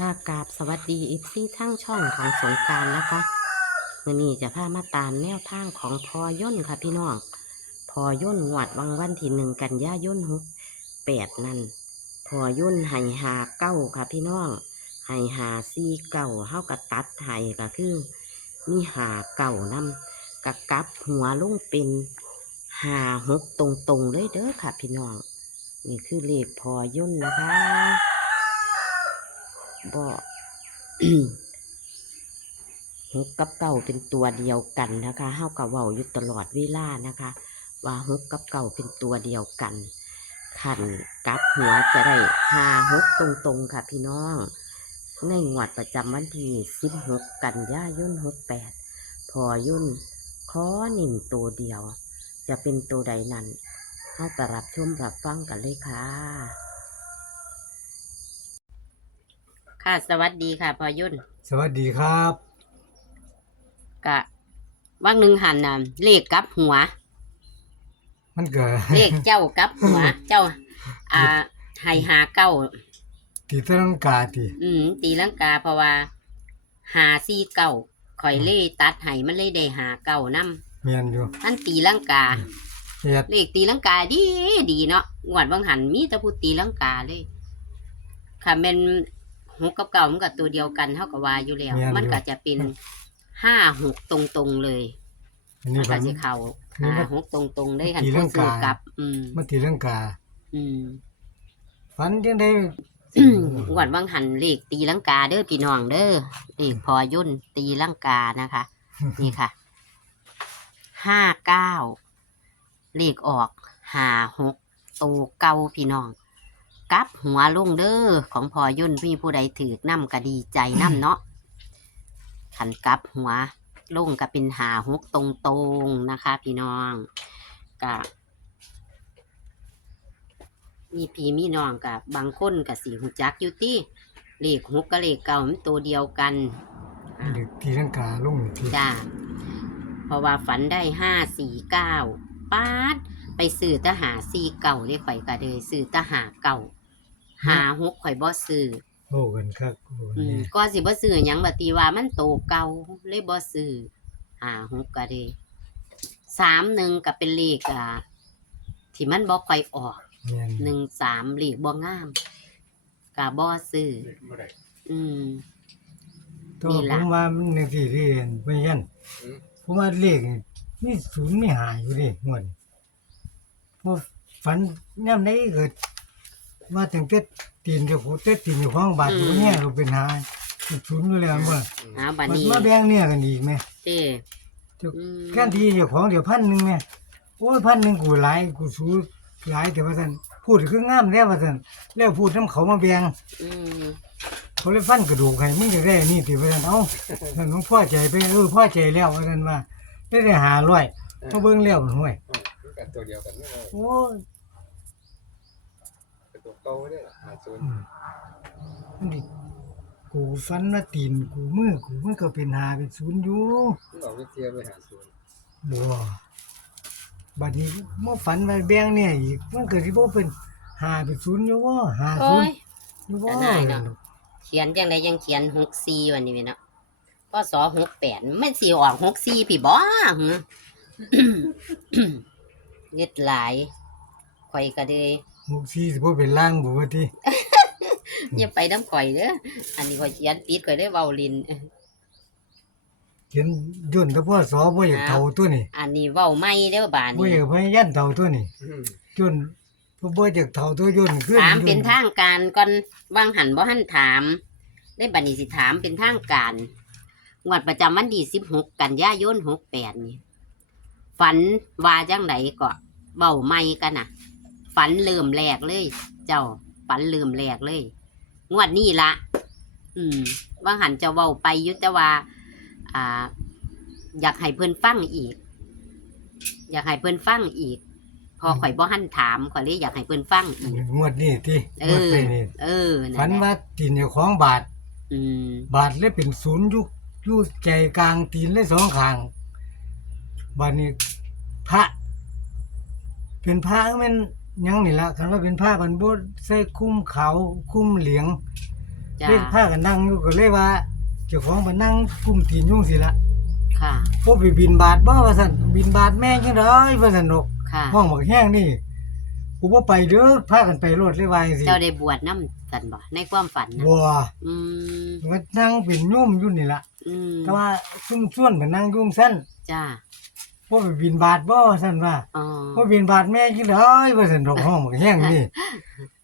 ค่ะกราบสวัสดีอีซี่ทั้งช่องของสงการนะคะมื่อนี้จะพามาตามแนวทางของพอย่นค่ะพี่น้อง พอย่นหวดวังวันที่หนึ่งกันย่าย่นหกแปดนั่น พอย่นไห่หาเก้าค่ะพี่น้องไห่หาซีเก้าเฮากับตัดไห่ก็คือมีหาเก่านำกะกลับหัวลงเป็นหาหกตรงๆเลยเด้อค่ะพี่น้อง นี่คือเลขพอย่นนะคะ บ่หกกับเก่าเป็นตัวเดียวกันนะคะเฮากับเว้าอยู่ตลอดเวลานะคะ ว่าหกกับเก่าเป็นตัวเดียวกันขันกับหัวจะได้หาหกตรงๆค่ะพี่น้อง ในงวดประจำวันที่สิบหกกันยายุ่นหกแปดพอยุ่นขอหนึ่งตัวเดียว จะเป็นตัวใดนั้นเข้าไปรับชมรับฟังกันเลยค่ะ ค่ะ สวัสดีค่ะพอยุ่น สวัสดีครับกะว่างหนึ่งหันน่ะเลขกลับหัว มันเกิดเลขเจ้ากลับหัว เจ้า อ่าไฮหาเก้าตีตรังกาตีอืมตีลังกาเพราะว่าหาซี่เก้าข่อยเล่ตัดไห้มันเลยได้หาเก้านำเมียนอยู่อันตีลังกาเฮ็ดเลขตีลังกาดีดีเนาะงวดบางหันมีแต่พูดตีลังกาเลยค่ะแมัน หกกับเก่ามันกับตัวเดียวกันเท่ากับวาอยู่แล้วมันก็จะเป็นห้าหกตรงๆเลยอันมันี้นฝัก็นจะเข้านี่ห้ามันหกตรงๆได้หันตีลัผู้งซื้อกาลับ อืม มาตีลังกาอืม ฝันจังได้งวดบางหันเลขตีลังกาเด้อพี่น้องเด้อเลขพอยุ่นตีลังกานะคะ นี่ค่ะ ห้าเก้าเลขออกห้าหกตูเก้าพี่น้อง กลับหัวลงเด้อของพอยุ่นมีผู้ใดถือกน้ำก็ดีใจน้ำเนาะขันกลับหัวลงก็เป็นหาหกตรงๆนะคะ พี่น้องกะมีพี่มีน้องกับบางคนกับสีหูจักอยู่ที่เลขหกกับเลขเก้ามันตัวเดียวกันอะเด็กตีลังกาลงทีจ้าเพราะว่าฝันได้ห้าสี่เก้าป้าดไปซื้อทหารสี่เก่าเลยข่อยก็เลยซื้อทหารเก่า หาหกข่อยบ่ซื้อโอ้กันครับโอ้อืมนี่ก็สิบ่ซื้อหยังบัดตีว่ามันโตเก่าเลยบ่ซื้อหาหกก็เลยสามหนึ่งก็เป็นเลขอะที่มันบ่ค่อยออกเมียนหนึ่งสามเลขบ่งามก็บ่ซื้ออืม ตัวนี่ผล่ะ มว่ามันในที่ที่เห็นไม่เห็นผมว่าเลขนี่มีศูนย์มีหายอยู่ดิงวดนี้เพราะฝันย่ำได้เกิด มาตั้งแต่ตีนเจ้าของแต่ตีนอยู่ของบาดอยู่เนี่ยเราเป็นหายศูนย์อยู่แล้วว่าหาบัดมันนี้มาแบ่งเนี่ยกันอีกไหมเด้อเจ้าอืมแค่ทีเจ้าของเดี๋ยวพันหนึ่งเนี่ยโอ้ยพันหนึ่งกูหลายกูสู้หลายแต่ว่าท่านพูดคืองามแล้วว่าท่านแล้วพูดน้ำเขามาแบ่ง อืมเขาเลยฟันกระดูกให้มึงจะได้นี่ติว่าท่านเอ้าท่านหลวงพ่อใจไปเออพ่อใจแล้วว่าท่านว่าได้ได้หาร้อยเขาเบิ่งแล้วมันห่วย คือกันตัวเดียวกันไม่เลยโอ้ยเป็น ตัวเก่าเนี่ยหาศูนย์อืมมันดิกูฟันว่าตีนกูมือกูมันก็เป็นหาเป็นศูนย์อยู่มันออกวิเทียไปหาศูนย์บัวบัดนี้เมื่อฝันว่าแบ่งเนี่ยอีกมันก็สิบ่เป็นหาเป็นศูนย์อยู่บ่หาโอ้ศูนย ย์อยู่บ่ก็ได้เนาะ เขียนจังไดยังเขียนหกสี่วันนี้เนาะก็สอหกแปดไม่สี่ออกหกสี่พี่บ้าหึ เงิดหลายข่อยก็เลย หกสี่สิบ่เป็นล่างบ่ว่าติอย่าไปน้ำข่อยเด้ออันนี้ข่อยเขียนติดข่อยได้เว้าลินเขียนย่นแต่พ่อสอบ่อยากเท่าตัวนี้อันนี้เว้าไม่เด้อบานบ่นี้อยากพยายามเท่าตัวนี้อืมย่นบ่บ่อยากเท่าตัวย่นขึ้นถามเป็นทางการก่อนวางหันบ่หันถาม ได้บัดนี้สิถามเป็นทางการงวดประจำวันที่สิบหกกันยายนหกแปดนี่ฝันว่าจังไดก็เบ้าไม่กันน่ะ ฝันเริ่มแรกเลย เจ้าฝันเริ่มแรกเลย งวดนี้ละอืม ว่างหันเจะเว้าไปอยุตว่า อ่า อยากให้เพิ่นฟังอีก อยากให้เพิ่นฟังอีก พอข่อยบ่หันถามข่อยเลยอยากให้เพิ่นฟังอีก งวดนี้ติเองวดอ ไปนี่เออนั่นฝันแหละว่าตีนเจ้าของบาท อืม บาทเลยเป็นศูนย์อยู่อยู่ใจกลางตีนเลยสองข้างบัดนี้พระ เป็นพระแมันห ยังนี่ละคันว่าเป็นพระมันบ่ใส่คุ้มขาวคุ้มเหลียงจ้าเล่นผ้ากันนั่งอยู่ก็เลยว่าเจ้าของไปนั่งกลุ่มตีนยุ่งสิละค่ะ พวกไปบินบาทบ่ว่าซั่นบินบาทแม่งจังได๋ว่าซั่นดอกค่ะ ห้องบักแห้งนี่กูบ่ไปเด้อพากันไปรถเลยว่าจังซี่เจ้าได้บวชน้ำกันบ่ในความฝันนะบ่อืมมันนั่งเป็นโยมอยู่นี่ล่ะอืมแต่ว่าซุ่มส่วนไปนั่งยุ่งซั่นจ้า พวกไปบินบาทบ่ว่าซั่นว่าอ๋อพวกบินบาทแม่งจังได๋ว่าซั่นดอกห้องบักแห้งนี่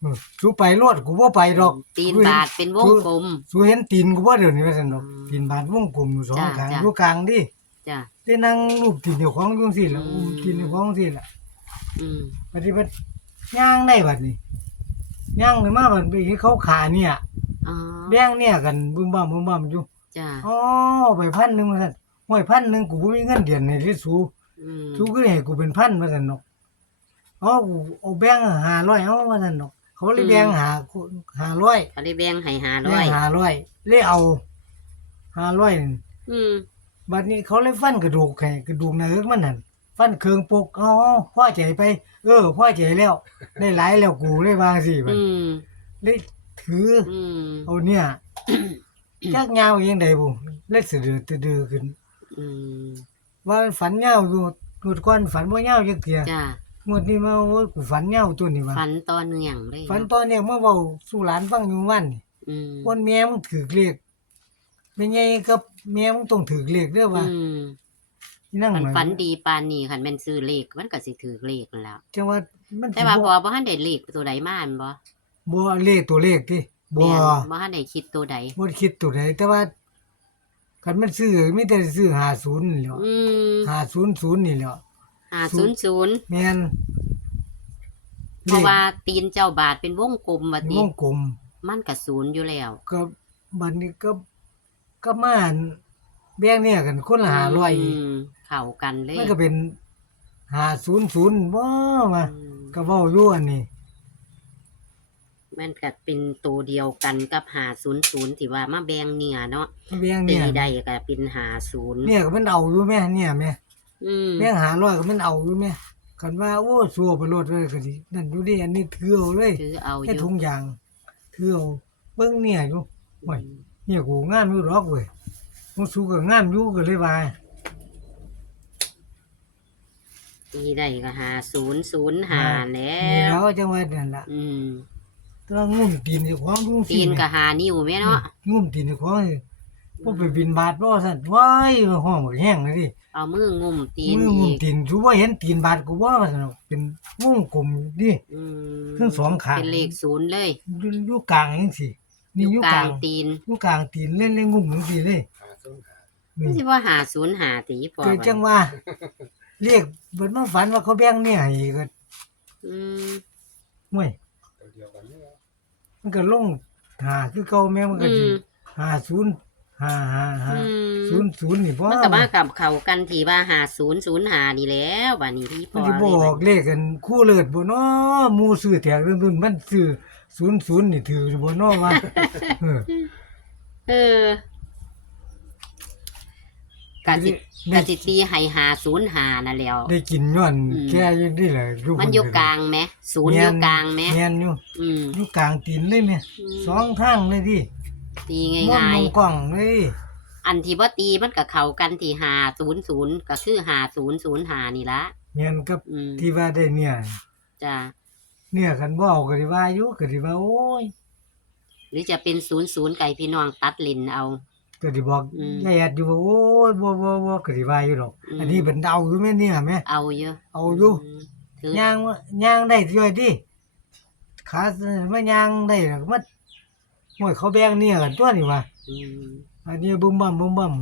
เออสูไปรถกูบ่ไปดอก ตีนบาทเป็นวงกลมสูเห็นตีนกูบ่เดี๋ยวนี้ว่าซั่นดอกอืมตีนบาทวงกลมอยู่สองจ้ะข้างจ้ะอยู่กลางดิจ้าได้นั่งรูปตีนเจ้าของอยู่ซี่ล่ะอืมอุ้มตีนเจ้าของซี่ล่ะอืมปฏิบัติย่างได้บัดนี้ย่างเลยมาบัดไปเห็นเขาขาเนี่ยอ๋อแบ่งเนี่ยกันบึ้มบ้ามบึ้มบ้ามอยู่จ้าอ๋อไปพันหนึงว่าซั่นห้อยพันหนึงกูบ่มีเงินเดือนให้ที่สู อืมสูก็ให้กูเป็นพันว่าซั่นเนาะอ๋อกูเอาแบ่ง500เอาว่าซั่นเนาะเขาเลยแบ่งหา500 เขาได้แบ่งให้หาร้แบ่องย500เลยเอา500นั่นอืมบัดนี้เขาเลยฟันกระดูกให้กระดูกหน้าอกมันนั่นฟันเครื่องปกอ๋อพ่อใจไป เออพ่อใจแล้ว ได้หลายแล้วกูเลยว่าสิบัดอืมเลยถืออืมเอาเนี่ย จักยาวยังไดบุเลยสะดือตะดือขึ้นอืม ว่าฝันยาวอยู่งวดก่อนฝันบ่ยาวจักเที่ยจ้างวดนี้มาโอ้ยกูฝันยาวตัวนี้ว่าฝันตอนเนื่องเลยฝันตอนเนี้ยมาเว้าสู่หลานฟังอยู่วันนี่อืมวันแม่มึงถือเลขแม่ใหญ่กับแม่มึงต้องถือเลขเด้อว่าอืมนี่นั่งมันหน่อยฝันดีปานนี้คันแม่นซื้อเลขมันก็สิถือเลขนั่นแหล้ว จังว่ามันแต่ว่าพอบ่ทันได้เลขตัวใดมาอันบ่บ่เลขตัวเลขติบ่แม่นบ่ทันได้คิดตัวใดบ่ได้คิดตัวใดแต่ว่า คันมันซื้อมีแต่ซื้อ50นี่แหล้วอืม500นี่แหล้ว500แม่นเพราะว่าตีนเจ้าบาทเป็นวงกลมว่าเลติขวงกลม มันก็ศูนย์อยู่แล้ว ก็บัดนี้ก็ก็มาอั่นแบ่งเนี่ยกันคนละ500อีกมเข้ากันเลยมันก็เป็น500บ่มาอืมก็เว้าอยู่อันนี้ มันก็เป็นตัวเดียวกันกับ500ที่ว่ามาแบ่งเนี่ยเนาะแบ่งตีเนี่ยได้ก็เป็น50เนี่ยก็มันเอาอยู่แม่เนี่ยแม่อืมแบ่ง500ก็มันเอาอยู่แม่คันว่าโอ้สัวไปรถเลยก็สินั่นอยู่ดิอันนี้ถือเอาเลยถือเอาอแค่ยู่ถุงยางถือเอาเบิ่งเนี่ยอยู่โอ้ยเนี่ยกูงามอยู่ดอกเว้ยมึงสู้ก็งามอยู่ก็เลยว่าตีได้ก็5005แล้นี่วแล้วจังว่านั่นล่ะอืม แต้องงุ่มตีนเจ้าของดูสิตีนก็หานิ้วแม่เนาะงุ่มตีนเจ้าของนี่พวกไปบินบาทบ่ซั่นว้ายห้องบักแห้งเลยดิเอามืองุมตีนมืออีงุ่มกตีนสูบ่เห็นตีนบาทกูบ่ว่าซั่นหรอกเป็นวงกลมดิอืมทั้งสองข้างเป็นเลขศูนย์เลยอยู่อยู่กลางจังซี่นี่อยู่กกลาลางงตีนอยู่กลางตีนเล่นเล่นงุ่มจังซี่เลยหาศูนย์หานี่ไม่ใช่ว่าหาศูนย์หาตีพอเกิดจังบัดว่า เรียกเบิดมาฝันว่าเขาแบ่งเนี่ยให้ก็อืมห่วย มันก็ลงหาคือเก่าแม่มันก็อืสิมหาศูนย์หาหาหาอืมศูนย์ศูนย์นี่บ่มันก็มากับเขากันที่ว่าหาศูนย์ศูนย์หานี่แล้วบัดนี้ที่พมันอสิบอกเลขกันคู่เลิศบ่เนาะหมู่ซื้อแตกรุ่นๆมันซื้อศูนย์ศูนย์นี่ถือบ่เนาะว่า เออ เออ กะสิกะสิตีให้หาศูนย์หานั่นแหล้ว ได้กินย้อนอืม แก่อยู่นี่แหละอยู่มันอยู่กลางไหมศูนย์อยู่กลางไหมแม่นอยู่อืม อยู่กลางตีนเลยแม่สองทางเลยดิตีม่วนง่ายลงกล้องเลยๆ อันที่ว่าตีมันกับเขากันที่หาศูนย์ศูนย์ก็คือหาศูนย์ศูนย์หานี่ละแม่นกับอืมที่ว่าได้เนี่ย จ้ะเนี่ยคันบ่เอาก็สิว่าอยู่ก็สิว่าโอ้ยหรือจะเป็นศูนย์ศูนย์ไก่พี่น้องตัดลินเอา ก็สิบอกอืมละเอียดอยู่ว่าโอ้ยบ่บ่บ่ก็สิว่าอยู่ดอกอืมอันนี้เป็นเดาอยู่แม่เนี่ยแม่ เอาเยอะเอาอยู่มถือย่างว่าย่างได้ด้วยดิขามันย่างได้แล้วก็มันโอ้ยเขาแบ่งเนี่ยกันตัวนี่ว่าอืมอันนี้บุ้มบั่มบุ้มบั่ม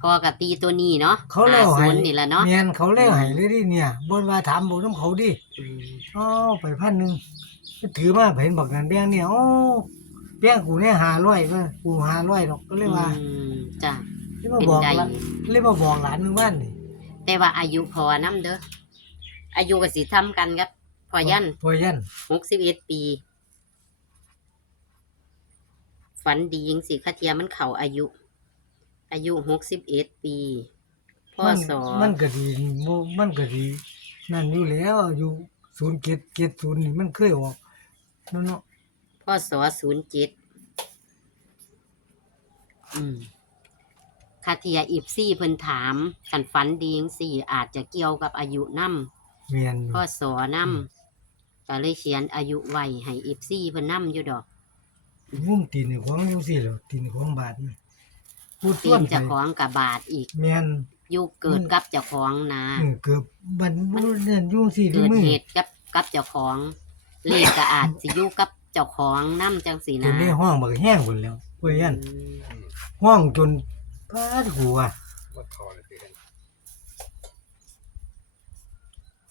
พอกับตีตัวนี้เนาะเขาแล้วให้ศูนย์นี่แหละเนาะแม่นเขาแล้วให้เลยดิเนี่ยบ่ว่าถามบ่นํเขาดิอืมอ๋อไปพันหนึงถือมาเห็นบอกกันแบ่งเนี่ยโอ้ แบ่งกูเนี่ย500ก็กู500ดอกก็เลยว่าอืมจ้ะเลยมาเป็นบอกใจละเลยมาบอกหลานมึงบ้านนี่แต่ว่าอายุพอน้ำเด้ออายุก็สิทำกันครับพอยันพอยันหกสิบเอ็ดปี ฝันดียิงสิคาเทียมันเข่าอายุ อายุหกสิบเอ็ดปีพ่อมันสอมันก็ดีบ่มันก็ดีนั่นอยู่แล้วอยู่0770นี่มันเคยออกนั่นเนาะ พ่อสอศูนย์เจ็ดอืมคาเทียอีฟซี่เพิ่นถามกันฝันดีจังสี่ อาจจะเกี่ยวกับอายุนำเมียนอยู่พ่อสอนำก็เลยเขียนอายุไว้ให้อีฟซี่เพิ่นนำอยู่ดอก มุมตีนของอยู่สิเหรอตีนของบาทนี่พูดตีต้วนนไปเจ้าของกับบาทอีกเมียนอยู่เกิดกับเจ้าของนะ เออเกือบบันบ่นั่นอยู่สิทุเกิกดมื้อเหตุกับกับเจ้าของ เลขก็อาจสิอยู่กับ เจ้าของนำจังสีจนะนได้ห้องบักแห้งพุ่นแล้วเว้ยยันอืมห้องจนปาดหัวว่าเขาเลยคือกัน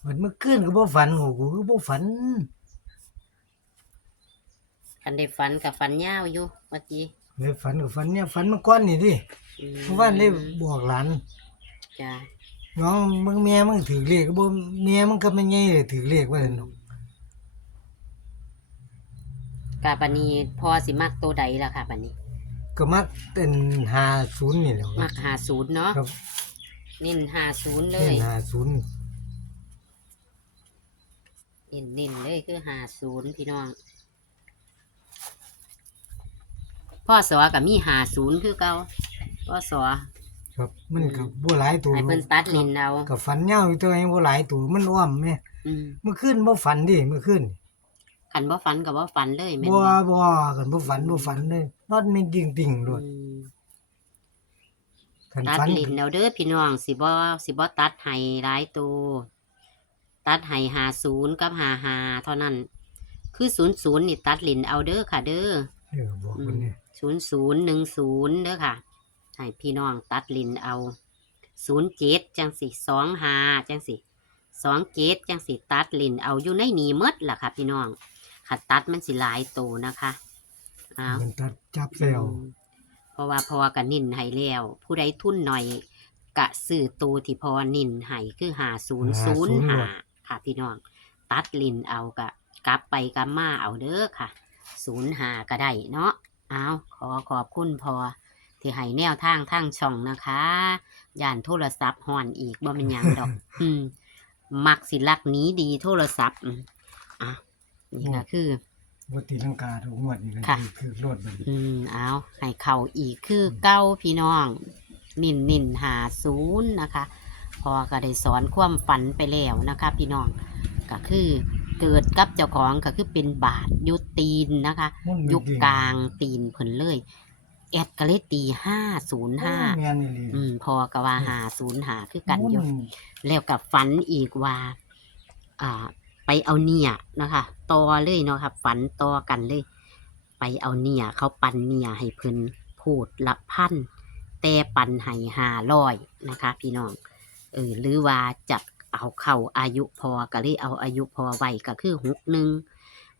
มันเมื่อคืนก็บ่ฝันโอ้กูก็บ่ฝัน คันได้ฝันกับฝันยาวอยู่เมื่อกี้เลยฝันก็ฝันเนี่ยฝันเมื่อก่อนนี่ดิอืมเมื่อวานเลยบอกหลานจ้าน้องมึงแม่มึงถือเลขก็บ่แม่มึงก็ไม่ใหญ่เลยถือเลขว่าซั่นดอก กาบันนี้พอสิมักตัวใดล่ะค่ะบันนี้ ก็มักเป็น50นี่แหละคมัรับกหาศูนย์เนาะครับเน้นหาศูนย์เลเป็นย50เน้นเน้นๆเลยคือหาศูนย์พี่น้องพ่อสอกับมีหาศูนย์คือเก่าพ่อสอครับ มันก็บ่หลายตัวให้เพิ่นตัดลินเอาก็ฝันยาวอยู่ตัวเองบ่หลายตัวมันอ้อมแม่อืม เมื่อคืนบ่ฝันดิเมื่อคืน ขันบ่ฝันกับบ่ฝันเลยแม่นบ่บ่บ่กันบ่ฝันบ่ฝันเลยนอนไม่ดิ่งติ่งๆโลดอืมคันตัดฝันลินเอาเด้อพี่น้องสิบ่สิบ่ตัดให้หลายตัวตัดให้หาศูนย์กับหาหาเท่านั้น คือศูนย์ศูนย์นี่ตัดลินเอาเด้อค่ะ เด้อเออบอกเพิ่นนี่ศูนย์ศูนย์หนึ่งศูนย์เด้อค่ะให้พี่น้องตัดลินเอาศูนย์เจ็ดจังสิสองหาจังสิสองเจ็ดจังสิตัดลินเอาอยู่ในนี้หมดล่ะค่ะ พี่น้อง ขัดตัดมันสิหลายตัวนะคะอ้าวมันตัดจับแล้วอืมเพราะว่าพอกันนินให้แล้ว ผู้ใดทุนหน่อยกะซื้อตัวที่พอนินให้คือหาศูนย์ศูนย์หาค่ะพี่น้อง ตัดลินเอากะกลับไปกลับมาเอาเด้อค่ะศูนย์หาก็ได้เนาะเอาขอขอบคุณพอ ที่ให้แนวทางทางช่องนะคะย่านโทรศัพท์ห่อนอีกบ่เป็นหยังดอก อืมมักสิลักหนี้ดีโทรศัพท์อืมอะ นี่ก็คือบ่ตีลังกาทุกงวดนี่ก็ค่ะคือคือรถมันอืมเอาให้เข่าอีกคือเก้าพี่น้องนินนินหาศูนย์นะคะ พอก็ได้สอนความฝันไปแล้วนะคะ พี่น้องก็คือเกิดกับเจ้าของก็คือเป็นบาทยุตีนนะคะมันไม่ยุคดิ่งกลางตีนเพิ่นเลย แอดก็เลยตีห้าศูนย์ห้าโอ้แม่นอีหลีอืมพอก็ว่าหาศูนย์หาคือกันอยู่มันแล้วกับฝันอีกว่า อ่า ไปเอาเนี่ยนะคะต่อเลยเนาะครับฝันต่อกันเลย ไปเอาเนี่ยเขาปันเนี่ยให้เพิ่นพูดละพันแต่ปันให้หาร้อยนะคะ พี่น้องเออหรือว่าจับเอาเข้าอายุพอก็เลยเอาอายุพอไว้ก็คือหกหนึ่ง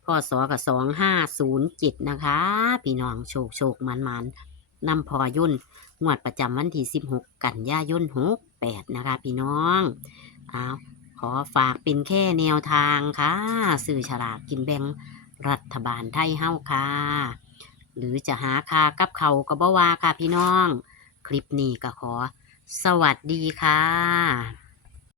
พ่อสอกับสองห้าศูนย์จิตนะคะ พี่น้องโชคโชคมันมันนำพอยุ่นงวดประจำวันที่สิบหกกันยายนหกแปดนะคะ พี่น้องเอา ขอฝากเป็นแค่แนวทางค่ะสื่อฉลากกินแบ่งรัฐบาลไทยเฮ้าค่ะ หรือจะหาคากับเขาวก็บ่ว่าค่ะพี่น้อง คลิปนี้ก็ขอ สวัสดีค่ะ